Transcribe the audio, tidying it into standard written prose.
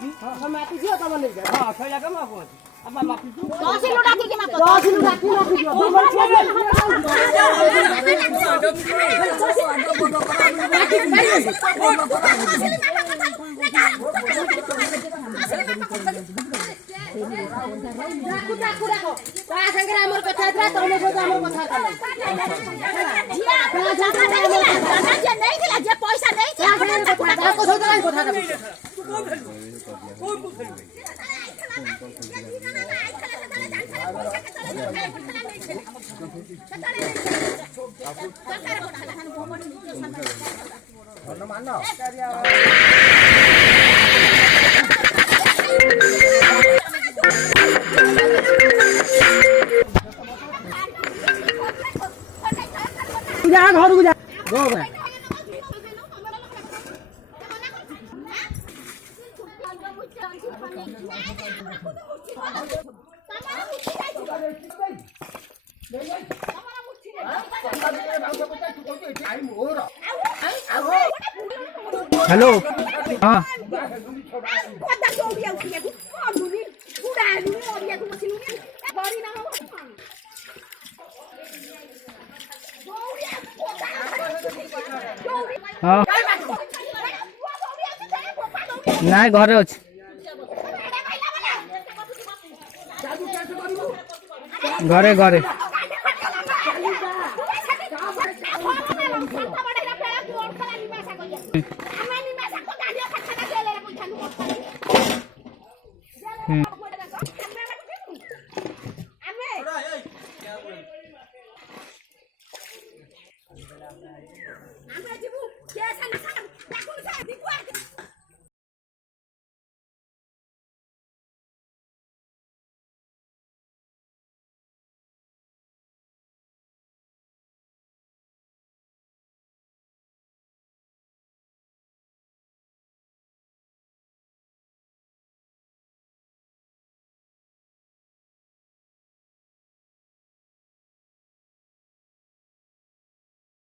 मापुची मापी दियो तब नहीं जा हां खैला के मापो अब मापी दो 10 किलो डाकी के मापो 10 किलो डाकी मापी दियो दो बड़ हमर कथा था तने जो हमर कथा था जिया नहीं दिला जे पैसा नहीं था को सोच रहा कथा था जा घर को जा गो गए हेलो हां हाँ ना घरे अच्छे घरे घरे हम्म